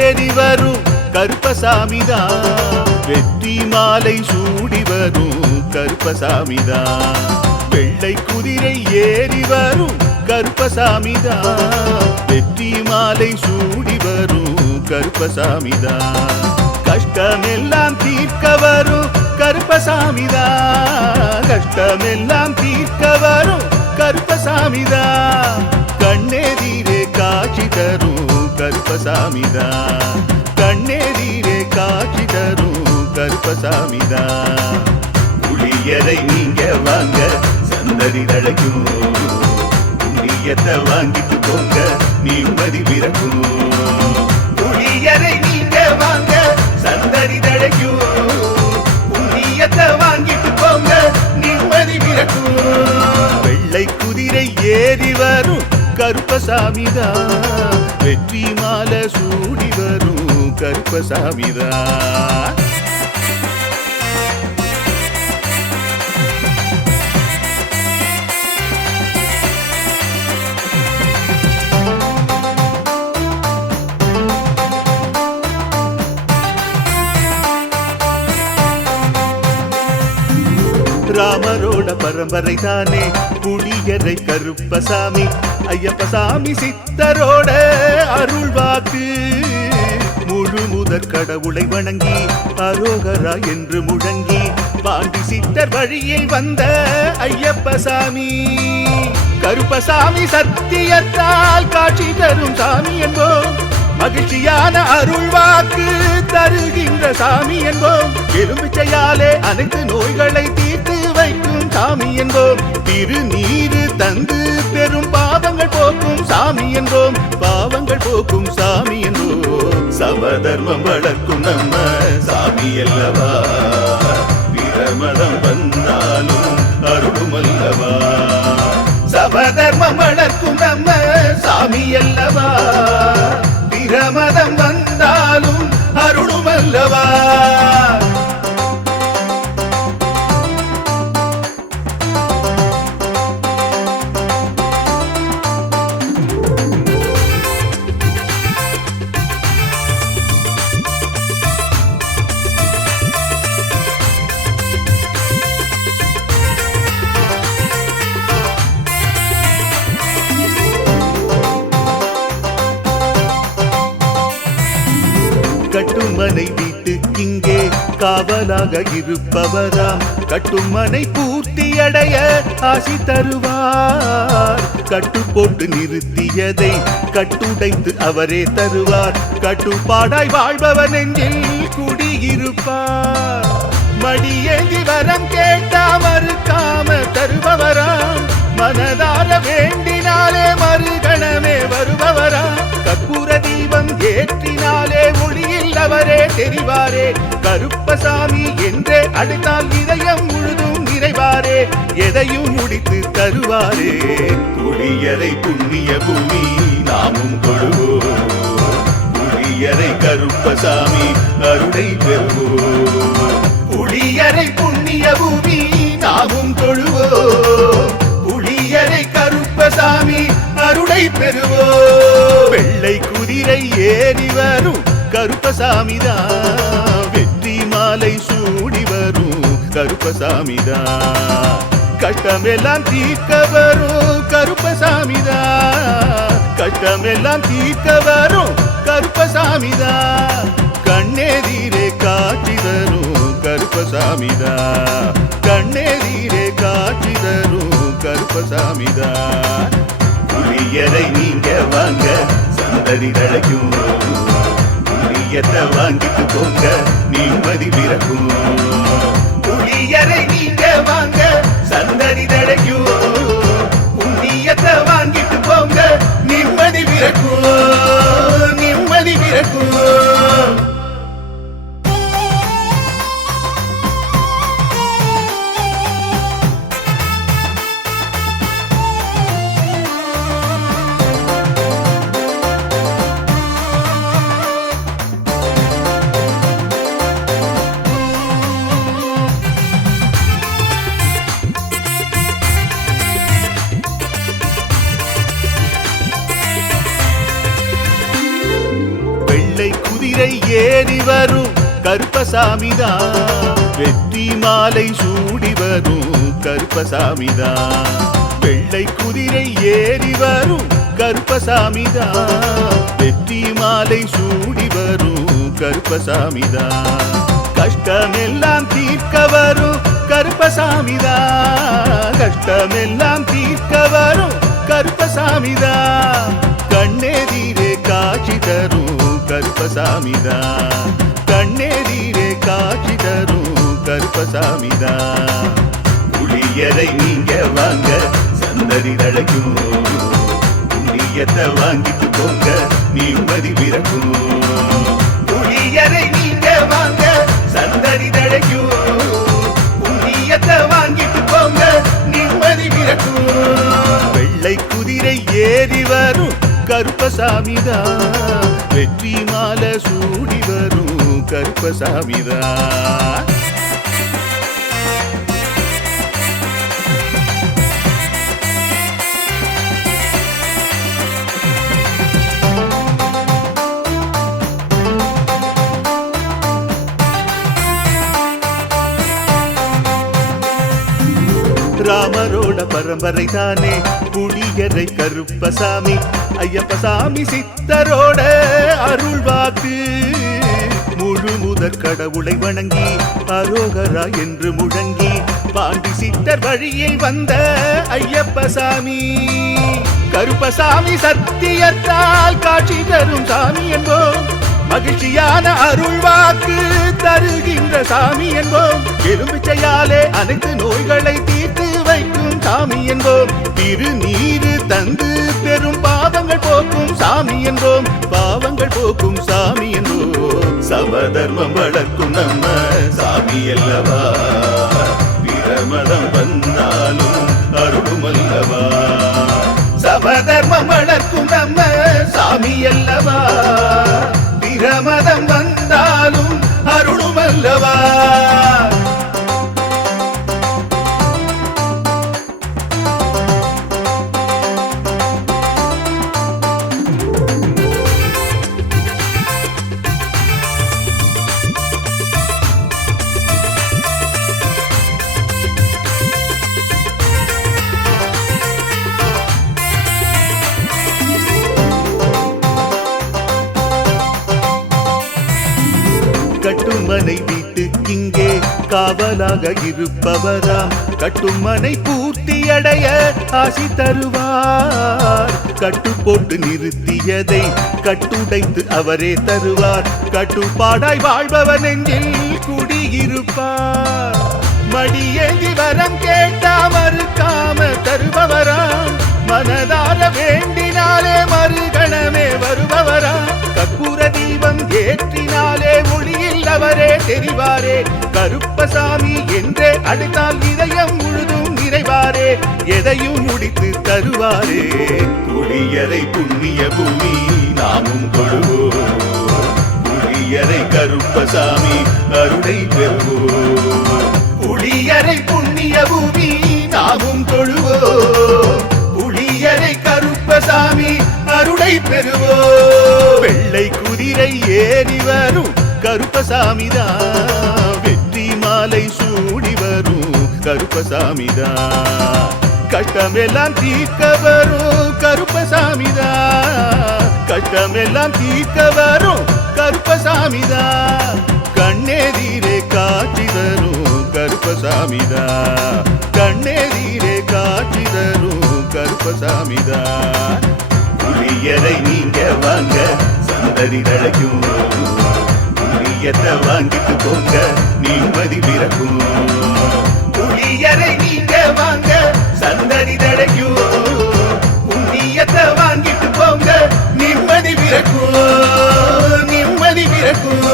ஏறி வரும் கருப்பசாமிதான், வெற்றி மாலை சூடி வரும் கருப்பசாமிதான். வெள்ளை குதிரை ஏறி வரும் கருப்பசாமிதான், வெற்றி மாலை சூடி வரும் கருப்பசாமிதான். கஷ்டமெல்லாம் தீர்க்க வரும் கருப்பசாமிதான், கஷ்டமெல்லாம் தீர்க்க வரும் கருப்பசாமிதான். கண்ணெதிரே காட்சி தரும் கருப்பசாமிதான், கண்ணெதிரே காட்சி தரும் கருப்பசாமிதான். புளியரை நீங்க வாங்க சந்ததி தழைக்கும், புண்ணியத்தை வாங்கிட்டு போங்க நிம்மதி பிறக்கும். புளியரை நீங்க வாங்க சந்ததி தழைக்கும், புண்ணியத்தை வாங்கிட்டு போங்க நிம்மதி பிறக்கும். வெள்ளை குதிரை ஏறி வரும் கருப்பசாமிதான், வெற்றி மாலை சூடி வரும் கருப்பசாமிதான். ராமரோட பரம்பரை தானே புளியரை கருப்பசாமி, ஐயப்பசாமி சித்தரோட அருள்வாக்கு. முழு முதற் கடவுளை வணங்கி அரோகரா என்று முழங்கி பாண்டி சித்தர் வழியில் வந்த ஐயப்பசாமி. கருப்பசாமி சத்தியத்தால் காட்சி தரும் சாமி என்போம், மகிழ்ச்சியான அருள்வாக்கு தருகின்ற சாமி என்போம். எலும்பிச்சையாலே அனைத்து நோய்களை தீர்த்து வைக்கும் சாமி என்போம். திருநீரு தந்து பெரும் பாவங்கள் போக்கும் சாமி என்போம், பாவங்கள் போக்கும் சாமி என்போம். சமதர்மம் வளர்க்கும் நம்ம சாமி அல்லவா, பிரமணம் வந்தாலும் அருளும் அல்லவா. சமதர்மம் வளர்க்கும் நம்ம சாமி அல்லவா, பிரமதம் வந்தாலும் அருளும் அல்லவா. கட்டுமனை வீட்டுக்கிங்கே காவலாக இருப்பவராம், கட்டுமனை பூர்த்தியடைய ஆசி தருவார். கட்டு போட்டு நிறுத்தியதை கட்டுடைத்து அவரே தருவார், கட்டுப்பாடாய் வாழ்பவர் நெஞ்சில் குடியிருப்பார். மடியேந்தி வரம் கேட்டா மறுக்காம தருபவராம், மனதார வேண்டினாலே மறுகணமே வருபவராம். கற்பூர தீபம் ஏற்றினாலே ஒளியில் அவரே தெரிவாரே, கருப்பசாமி என்றே அழைத்தால் இதயம் முழுதும் நிறைவாரே, எதையும் முடித்து தருவாரே. புளியரை புண்ணிய பூமி நாமும் தொழுவோம், புளியரை கருப்பசாமி அருளை பெறுவோம். புளியரை புண்ணிய பூமி நாமும் தொழுவோம், புளியரை கருப்பசாமி அருளை பெறுவோம். வெள்ளை குதிரை ஏறி வரும் கருப்பசாமிதான், வெற்றி மாலை சூடி வரும் கருப்பசாமிதான். கஷ்டமெல்லாம் தீர்க்க வரும் கருப்பசாமிதான், கஷ்டமெல்லாம் தீர்க்க வரும் கருப்பசாமிதான். கண்ணெதிரே காட்சி தரும் கருப்பசாமிதான், கண்ணெதிரே காட்சி தரும் கருப்பசாமிதான். புளியரை நீங்க வாங்க சந்ததி தழைக்கும், புளியத்தை வாங்கிட்டு போங்க நிம்மதி பிறக்கும். புளியரை நீங்க வாங்க சந்ததி தழைக்கும், புண்ணியத்தை வாங்கிட்டு போங்க நிம்மதி பிறக்கும், நிம்மதி பிறக்கும். வெள்ளை குதிரை ஏறி வரும் கருப்பசாமிதான், வெற்றி மாலை சூடி வரும் கருப்பசாமிதான். வெள்ளை குதிரை ஏறி வரும் கருப்பசாமிதான், வெற்றி மாலை சூடி வரும் கருப்பசாமிதான். கஷ்டமெல்லாம் தீர்க்க வரும் கருப்பசாமிதான், கஷ்டமெல்லாம் தீர்க்க வரும் கருப்பசாமிதான். கண்ணெதிரே காட்சி தரும் கருப்பசாமிதான், கண்ணெதிரே காட்சி தரும் கருப்பசாமிதான். புளியரை நீங்க வாங்க சந்ததி தழைக்கும், புண்ணியத்தை வாங்கிட்டு போங்க நிம்மதி பிறக்கும். புளியரை நீங்க வாங்க சந்ததி தழைக்கும், புண்ணியத்தை வாங்கிட்டு போங்க நிம்மதி பிறக்கும். வெள்ளை குதிரை ஏறி வரும் கருப்பசாமிதான், வெற்றி மாலை சூடி வரும் கருப்பசாமிதான். ராமரோட பரம்பரை தானே புளியரை கருப்பசாமி, ஐயப்பசாமி சித்தரோட அருள்வாக்கு. முழு முதற் கடவுளை வணங்கி அரோகரா என்று முழங்கி பாண்டி சித்தர் வழியை வந்த ஐயப்பசாமி. கருப்பசாமி சத்தியத்தால் காட்சி தரும் சாமி என்போம், மகிழ்ச்சியான அருள்வாக்கு தருகின்ற சாமி என்போம். எலும்பிச்சையாலே அனைத்து நோய்களை தீர்த்து வைக்கும் சாமி என்போம். திருநீரு தந்து பெரும் பாவங்கள் போக்கும் சாமி என்போம், பாவங்கள் போக்கும் சாமி என்போம். சமதர்மம் வளர்க்கும் நம்ம சாமி அல்லவா, பிரமதம் வந்தாலும் அருளும் அல்லவா. சமதர்மம் வளர்க்கும் நம்ம சாமி அல்லவா, பிரமதம் வந்தாலும் அருளும் அல்லவா. கட்டுமனை வீட்டுக்கிங்கே காவலாக இருப்பவராம், கட்டுமனை பூர்த்தியடைய ஆசி தருவார். கட்டு போட்டு நிறுத்தியதை கட்டுடைத்து அவரே தருவார், கட்டுப்பாடாய் வாழ்பவர் நெஞ்சில் குடியிருப்பார். மடியேந்தி வரம் கேட்டா மறுக்காம தருபவராம், மனதார வேண்டினாலே மறுகணமே வருபவராம். கற்பூர தீபம் ஏற்றினாலே ஒளியில் அவரே தெரிவாரே, கருப்பசாமி என்றே அழைத்தால் இதயம் முழுதும் நிறைவாரே, எதையும் முடித்து தருவாரே. புளியரை புண்ணிய பூமி நாமும் தொழுவோம், புளியரை கருப்பசாமி அருளை பெறுவோம். புளியரை புண்ணிய பூமி நாமும் தொழுவோம், புளியரை கருப்பசாமி அருளை பெறுவோம். வெள்ளை குதிரை ஏறி வரும் கருப்பசாமிதான், வெற்றி மாலை சூடி வரும் கருப்பசாமிதான். கஷ்டமெல்லாம் தீர்க்க வரும் கருப்பசாமிதான், கஷ்டமெல்லாம் தீர்க்க வரும் கருப்பசாமிதான். கண்ணெதிரே காட்சி தரும் கருப்பசாமிதான், கண்ணெதிரே காட்சி தரும் கருப்பசாமிதான். புளியரை நீங்க வாங்க சந்ததி தழைக்கும், புளியத்தை வாங்கிட்டு போங்க நிம்மதி பிறக்கும். புளியரை நீங்க வாங்க சந்ததி தழைக்கும், புண்ணியத்தை வாங்கிட்டு போங்க நிம்மதி பிறக்கும், நிம்மதி பிறக்கும்.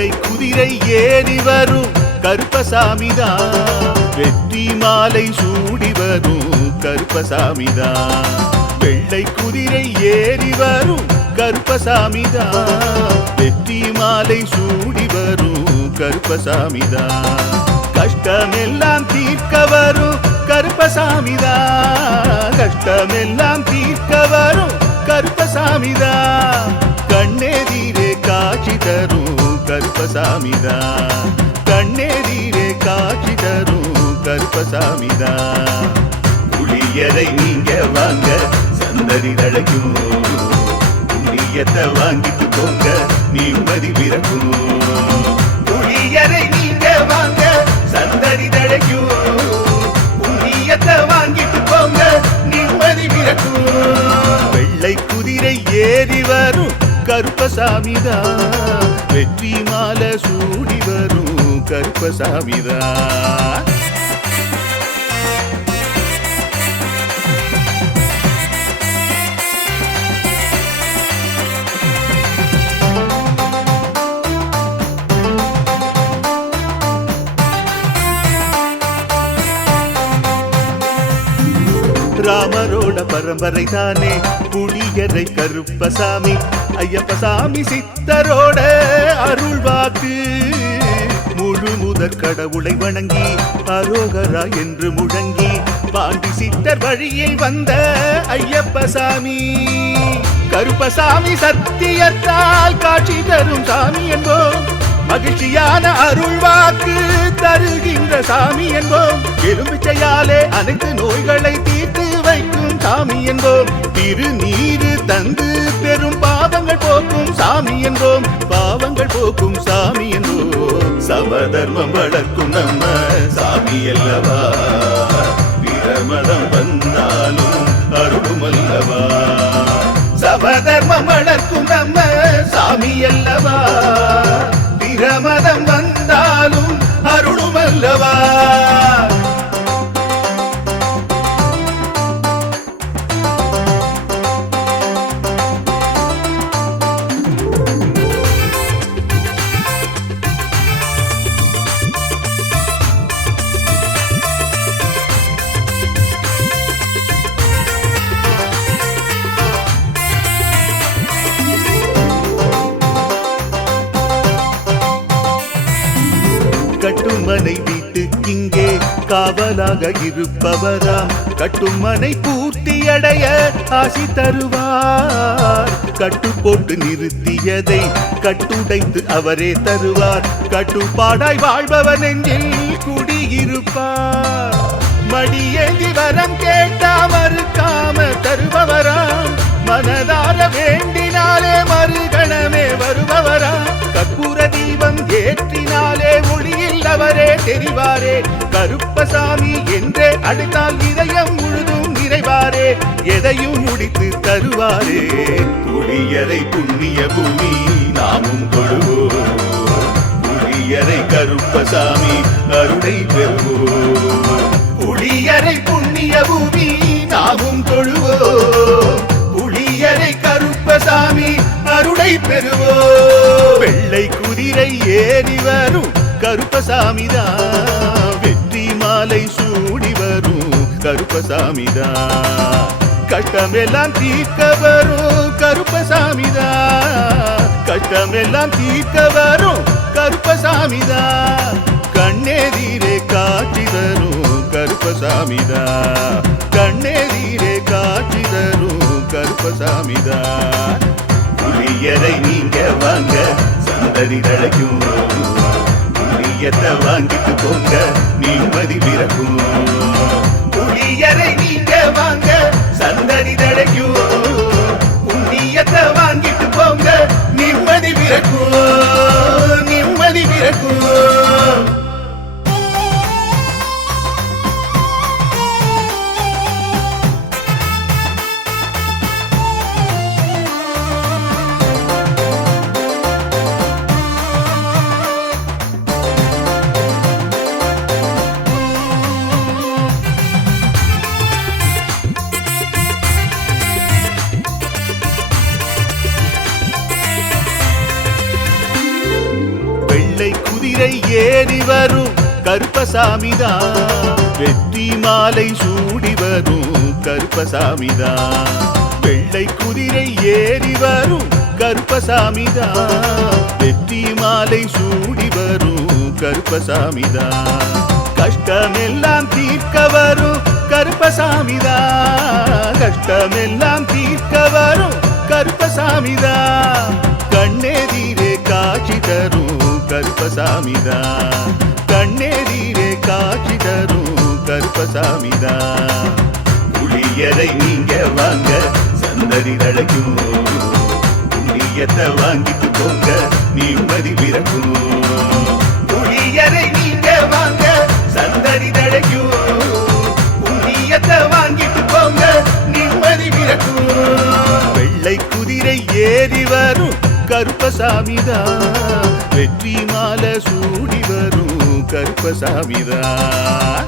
வெள்ளை குதிரை ஏறி வரும் கருப்பசாமிதான், வெற்றி மாலை சூடி வரும் கருப்பசாமிதான். வெள்ளை குதிரை ஏறி வரும் கருப்பசாமிதான், வெற்றி மாலை சூடி வரும் கருப்பசாமிதான். கஷ்டமெல்லாம் தீர்க்க வரும் கருப்பசாமிதான், கஷ்டமெல்லாம் தீர்க்க வரும் கருப்பசாமிதான். கண்ணெதிரே காட்சி தரும் கருப்பசாமிதான், கண்ணெதிரே காட்சி தரும் கருப்பசாமிதான். புளியரை நீங்க வாங்க சந்ததி தழைக்கும், புண்ணியத்தை வாங்கிட்டு போங்க நிம்மதி பிறக்கும். புளியரை நீங்க வாங்க சந்ததி தழைக்கும், புண்ணியத்தை வாங்கிட்டு போங்க நிம்மதி பிறக்கும். வெள்ளை குதிரை ஏறி வரும் கருப்பசாமிதான், வெற்றி மாலை சூடி வரும் கருப்பசாமிதான். ராமரோட பரம்பரை தானே புளியரை கருப்பசாமி, ஐயப்பசாமி சித்தரோட அருள்வாக்கு. முழு முதற் கடவுளை வணங்கி அரோகரா என்று முழங்கி பாண்டி சித்தர் வழியில் வந்த ஐயப்பசாமி. கருப்பசாமி சத்தியத்தால் காட்சி தரும் சாமி என்போம், மகிழ்ச்சியான அருள்வாக்கு தருகின்ற சாமி என்போம். எலும்பிச்சையாலே அனைத்து நோய்களை தீர்த்து வைக்கும் சாமி என்போம். திருநீரு தந்து பெரும் பாவங்கள் போக்கும் சாமி என்போம், பாவங்கள் போக்கும் சாமி என்போம். சமதர்மம் வளர்க்கும் நம்ம சாமி அல்லவா, பிரமதம் வந்தாலும் அருளும் அல்லவா. சமதர்மம் வளர்க்கும் நம்ம சாமி அல்லவா, பிரமதம் வந்தாலும் அருளும் அல்லவா. கட்டுமனை வீட்டுக்கிங்கே காவலாக இருப்பவராம், கட்டுமனை பூர்த்தியடைய ஆசி தருவார். கட்டு போட்டு நிறுத்தியதை கட்டுடைத்து அவரே தருவார், கட்டுப்பாடாய் வாழ்பவர் நெஞ்சில் குடியிருப்பார். மடியேந்தி வரம் கேட்டா மறுக்காம தருபவராம், மனதார வேண்டினாலே மறுகணமே வருபவராம். கற்பூர தீபம் ஏற்றினாலே ஒளியில் அவரே தெரிவாரே, கருப்பசாமி என்றே அழைத்தால் இதயம் முழுதும் நிறைவாரே, எதையும் முடித்து தருவாரே. புளியரை புண்ணிய பூமி நாமும் தொழுவோம், புளியரை கருப்பசாமி அருளை பெறுவோம். புளியரை புண்ணிய பூமி நாமும் தொழுவோம், புளியரை கருப்பசாமி அருளை பெறுவோம். வெள்ளை குதிரை ஏறி வரும் கருப்பசாமிதான், வெற்றி மாலை சூடி வரும் கருப்பசாமிதான். கஷ்டமெல்லாம் தீர்க்க வரும் கருப்பசாமிதான், கஷ்டமெல்லாம் தீர்க்க வரும் கருப்பசாமிதான். கண்ணெதிரே காட்சி தரும் கருப்பசாமிதான், கண்ணெதிரே காட்சி தரும் கருப்பசாமிதான். புளியரை நீங்க வாங்க சந்ததி தழைக்கும், புளியத்தை வாங்கிட்டு போங்க நிம்மதி பிறக்கும். புளியரை நீங்க வாங்க சந்ததி தழைக்கும், புண்ணியத்தை வாங்கிட்டு போங்க நிம்மதி பிறக்கும், நிம்மதி பிறக்கும். குதிரை ஏறி வரும் கருப்பசாமிதான் வெற்றி மாலை சூடி வரும் கருப்பசாமிதான் வெள்ளை குதிரை ஏறி வரும் கருப்பசாமிதான் வெற்றி மாலை சூடி வரும் கருப்பசாமிதான் கஷ்டமெல்லாம் தீர்க்க வரும் கருப்பசாமிதான் கஷ்டமெல்லாம் தீர்க்க வரும் கருப்பசாமிதான் கண்ணெதிரே காட்சி தரும் கருப்பசாமிதான் கண்ணெதிரே காட்சி தரும் கருப்பசாமிதான் புளியரை நீங்க வாங்க சந்ததி தழைக்கும் புண்ணியத்தை வாங்கிட்டு போங்க நிம்மதி பிறக்கும் புளியரை நீங்க வாங்க சந்ததி தழைக்கும் புண்ணியத்தை வாங்கிட்டு போங்க நிம்மதி பிறக்கும் வெள்ளை குதிரை ஏறி வரும் கருப்பசாமிதான் வெற்றி மாலை சூடி வரும் கருப்பசாமிதான்